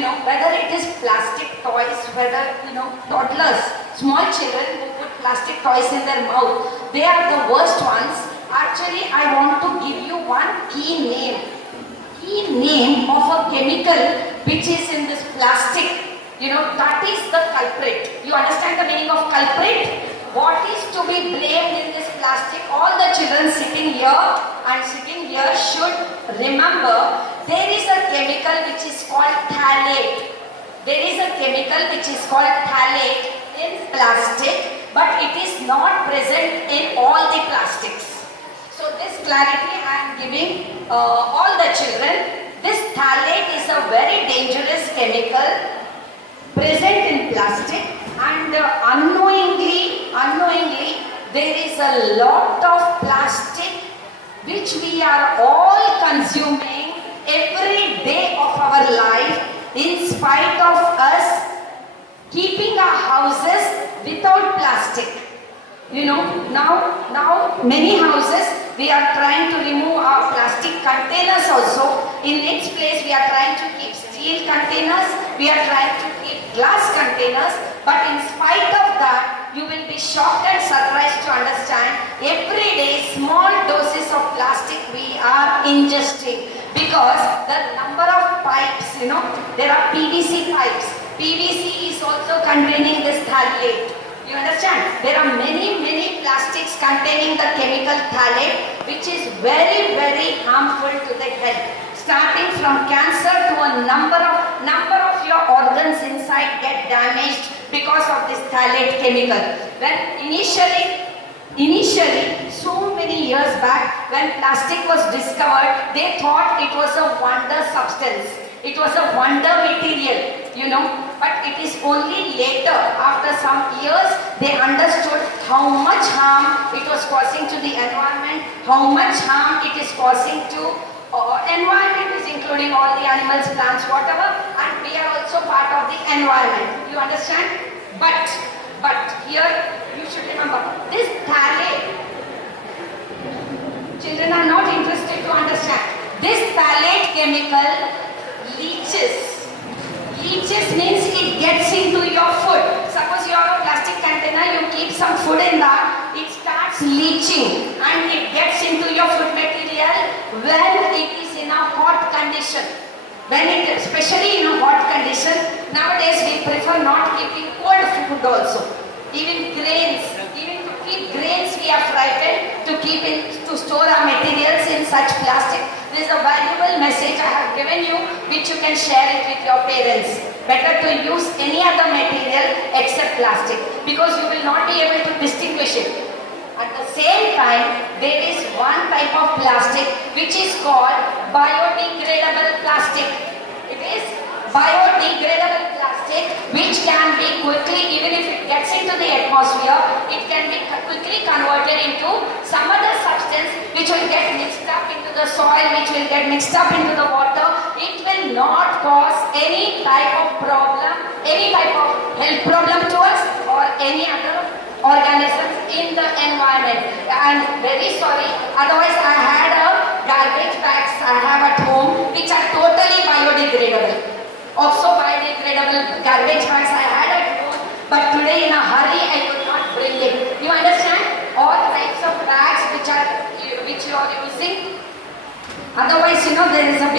whether it is plastic toys, whether, toddlers, small children who put plastic toys in their mouth, they are the worst ones. Actually, I want to give you one key name of a chemical which is in this plastic. That is the culprit. You understand the meaning of culprit? What is to be blamed in this plastic? All the children sitting here and sitting here should remember there is a chemical which is called phthalate. There is a chemical which is called phthalate in plastic, but it is not present in all the plastics. So this clarity I am giving all the children. This phthalate is a very dangerous chemical present in plastic, and unknowingly there is a lot of plastic which we are all consuming every day of our life in spite of us keeping our houses without plastic. Now many houses we are trying to remove our plastic containers also. In its place we are trying to keep steel containers, we are trying to keep glass containers, but in spite of that, you will be shocked and surprised to understand every day small doses of plastic we are ingesting, because the number of pipes, there are PVC pipes. PVC is also containing this phthalate. You understand? There are many plastics containing the chemical phthalate, which is very harmful to the health. Starting from cancer to a number of your organs inside get damaged because of this phthalate chemical. When initially, so many years back, when plastic was discovered, they thought it was a wonder substance. It was a wonder material, but it is only later, after some years, they understood how much harm it was causing to the environment, how much harm it is causing to environment, is including all the animals, plants, whatever, and we are also part of the environment. You understand? But here you should remember, this phthalate, children are not interested to understand. This phthalate chemical leaches. Leaches means it gets into your food. Suppose you have a plastic container, you keep some food in that, it starts leaching and it gets into your food material when it is in a hot condition. Especially in a hot condition, nowadays we prefer not keeping cold food also. Even to keep grains we are frightened to store our materials in such plastic. This is a valuable message I have given you, which you can share it with your parents. Better to use any other material except plastic, because you will not be able to distinguish it. At the same time, there is one type of plastic which is called biodegradable plastic. It is biodegradable plastic which can be quickly, even if it gets into the atmosphere, it can be quickly converted into some other substance which will get mixed up into the soil, which will get mixed up into the water. It will not cause any type of problem, any type of health problem to us or any other organisms in the environment. I am very sorry, otherwise I had a garbage bags I have at home which are totally biodegradable. Also biodegradable garbage bags I had at home, but today in a hurry I could not bring it. You understand? All types of bags which you are using. Otherwise, there is a